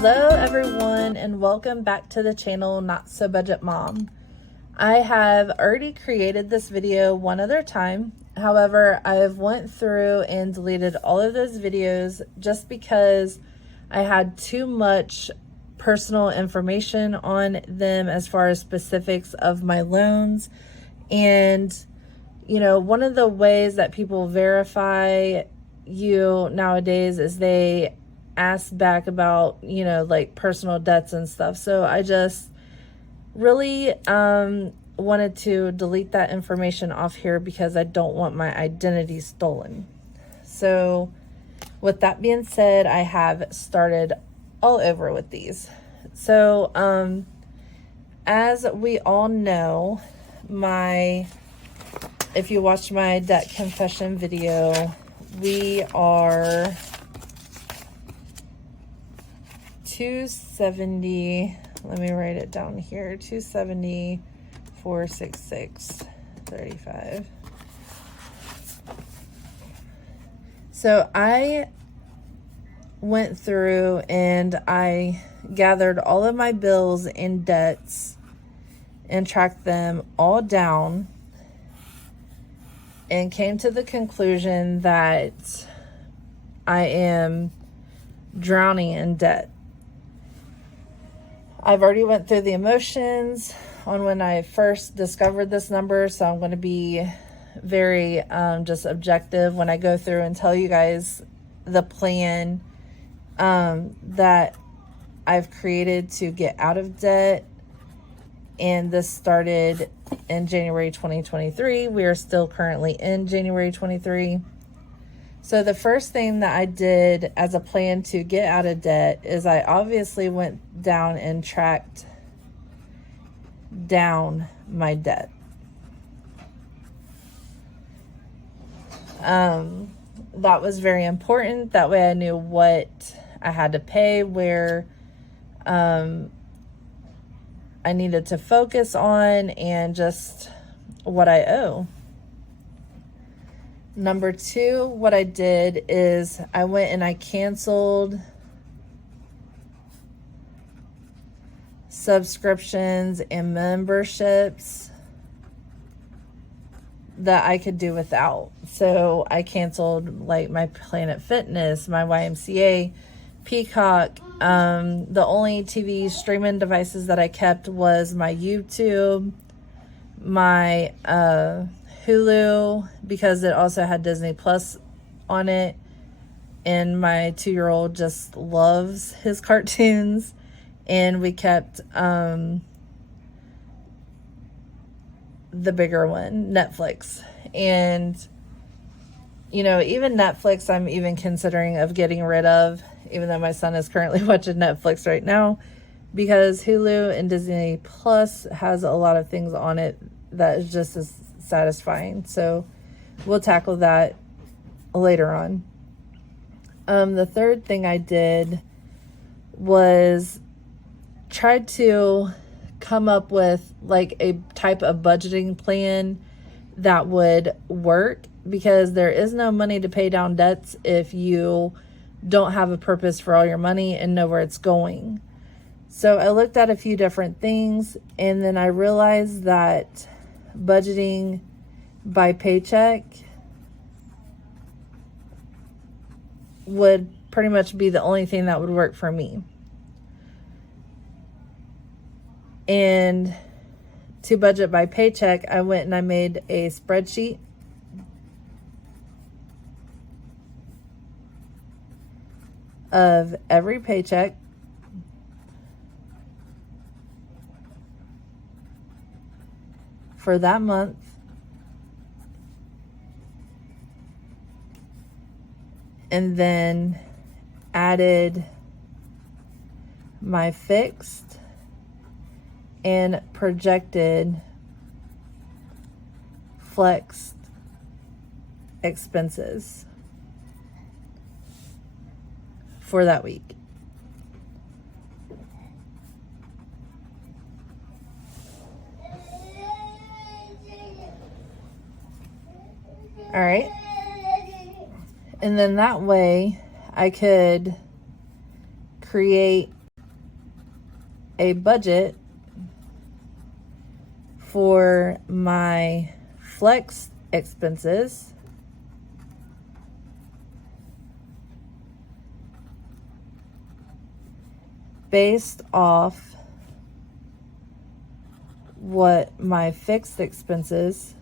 Hello everyone, and welcome back to the channel Not So Budget Mom. I have already created this video one other time. However, I have went through and deleted all of those videos just because I had too much personal information on them as far as specifics of my loans. And you know, one of the ways that people verify you nowadays is they ask back about, you know, like personal debts and stuff. So I just really wanted to delete that information off here because I don't want my identity stolen. So with that being said, I have started all over with these. So as we all know, if you watched my debt confession video, we are 270, let me write it down here, 270, 466, 35. So I went through and I gathered all of my bills and debts and tracked them all down and came to the conclusion that I am drowning in debt. I've already went through the emotions on when I first discovered this number, so I'm going to be very just objective when I go through and tell you guys the plan that I've created to get out of debt. And this started in January 2023. We are still currently in January 23. So the first thing that I did as a plan to get out of debt is I obviously went down and tracked down my debt. That was very important. That way I knew what I had to pay, where I needed to focus on, and just what I owe. Number two, what I did is I went and I canceled subscriptions and memberships that I could do without. So I canceled like my Planet Fitness, my YMCA, Peacock. The only TV streaming devices that I kept was my YouTube, my Hulu, because it also had Disney Plus on it, and my 2-year-old just loves his cartoons. And we kept the bigger one, Netflix. And you know, even Netflix I'm even considering of getting rid of, even though my son is currently watching Netflix right now, because Hulu and Disney Plus has a lot of things on it that is just as satisfying. So we'll tackle that later on. The third thing I did was tried to come up with like a type of budgeting plan that would work, because there is no money to pay down debts if you don't have a purpose for all your money and know where it's going. So I looked at a few different things, and then I realized that budgeting by paycheck would pretty much be the only thing that would work for me. And to budget by paycheck, I went and I made a spreadsheet of every paycheck, for that month, and then added my fixed and projected flexed expenses for that week. All right. And then that way I could create a budget for my flex expenses based off what my fixed expenses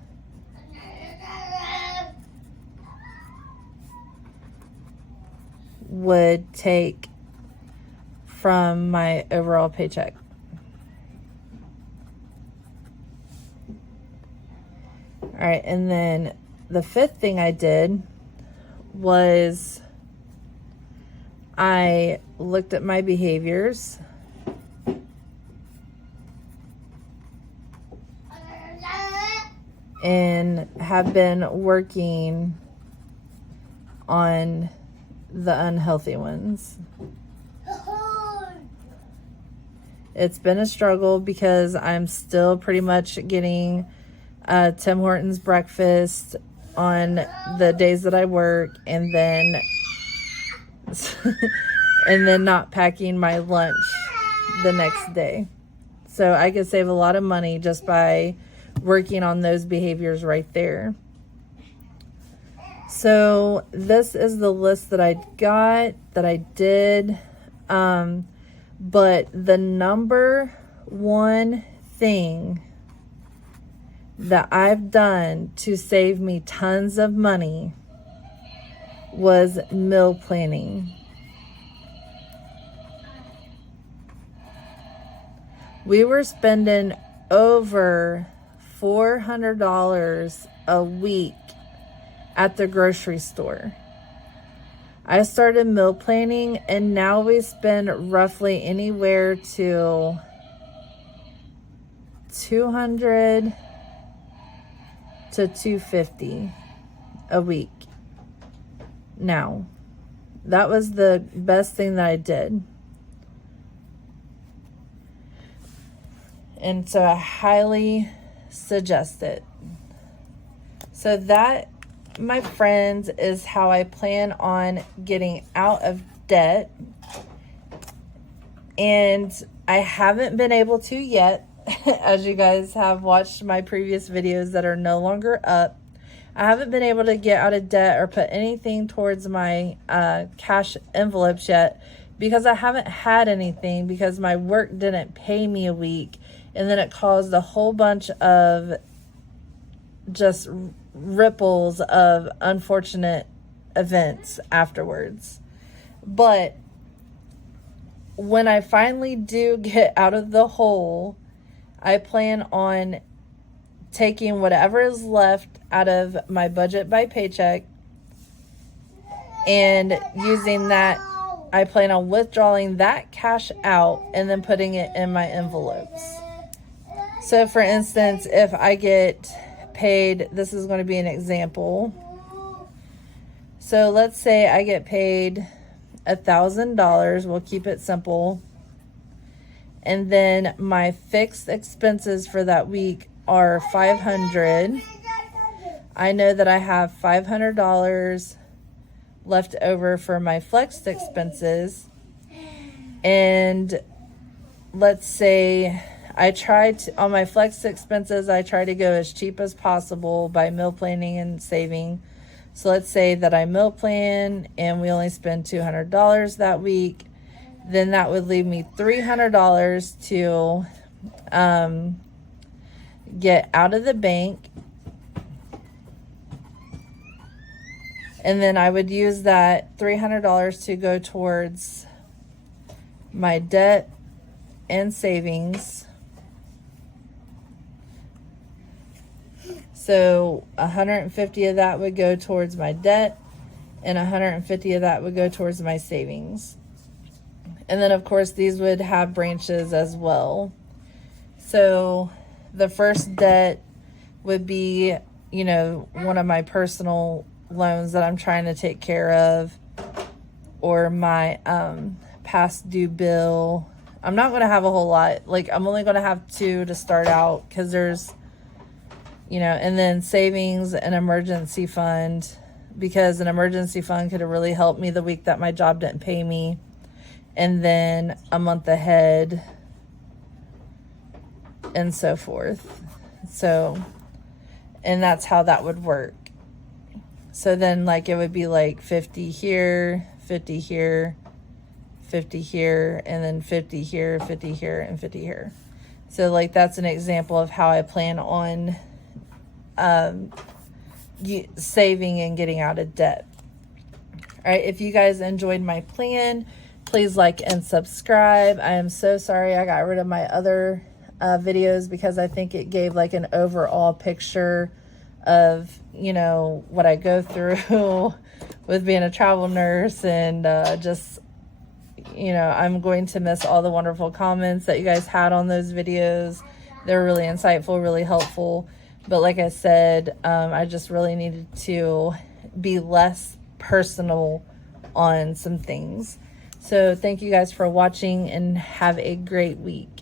would take from my overall paycheck. All right, and then the fifth thing I did was I looked at my behaviors and have been working on the unhealthy ones. It's been a struggle because I'm still pretty much getting Tim Hortons breakfast on the days that I work, and then and then not packing my lunch the next day. So I could save a lot of money just by working on those behaviors right there. So this is the list that I got, that I did. But the number one thing that I've done to save me tons of money was meal planning. We were spending over $400 a week at the grocery store. I started meal planning, and now we spend roughly anywhere to $200 to $250 a week. Now, that was the best thing that I did. And so I highly suggest it. So that, my friends, is how I plan on getting out of debt. And I haven't been able to yet, as you guys have watched my previous videos that are no longer up. I haven't been able to get out of debt or put anything towards my cash envelopes yet, because I haven't had anything, because my work didn't pay me a week, and then it caused a whole bunch of just ripples of unfortunate events afterwards. But when I finally do get out of the hole, I plan on taking whatever is left out of my budget by paycheck and using that. I plan on withdrawing that cash out and then putting it in my envelopes. So for instance, if I get paid, this is going to be an example. So let's say I get paid $1,000. We'll keep it simple. And then my fixed expenses for that week are $500. I know that I have $500 left over for my flexed expenses. And let's say I tried to, on my flexed expenses, I try to go as cheap as possible by meal planning and saving. So let's say that I meal plan and we only spend $200 that week. Then that would leave me $300 to get out of the bank. And then I would use that $300 to go towards my debt and savings. So 150 of that would go towards my debt, and 150 of that would go towards my savings. And then of course these would have branches as well. So the first debt would be, you know, one of my personal loans that I'm trying to take care of, or my past due bill. I'm not going to have a whole lot. Like, I'm only going to have 2 to start out, because there's, you know, and then savings and emergency fund, because an emergency fund could have really helped me the week that my job didn't pay me. And then a month ahead and so forth. So, and that's how that would work. So then like it would be like 50 here, 50 here, 50 here, and then 50 here, 50 here, and 50 here. So like that's an example of how I plan on saving and getting out of debt. All right, if you guys enjoyed my plan, please like and subscribe. I am so sorry I got rid of my other videos because I think it gave like an overall picture of, you know, what I go through with being a travel nurse, and just, you know, I'm going to miss all the wonderful comments that you guys had on those videos. They're really insightful, really helpful. But like I said, I just really needed to be less personal on some things. So thank you guys for watching and have a great week.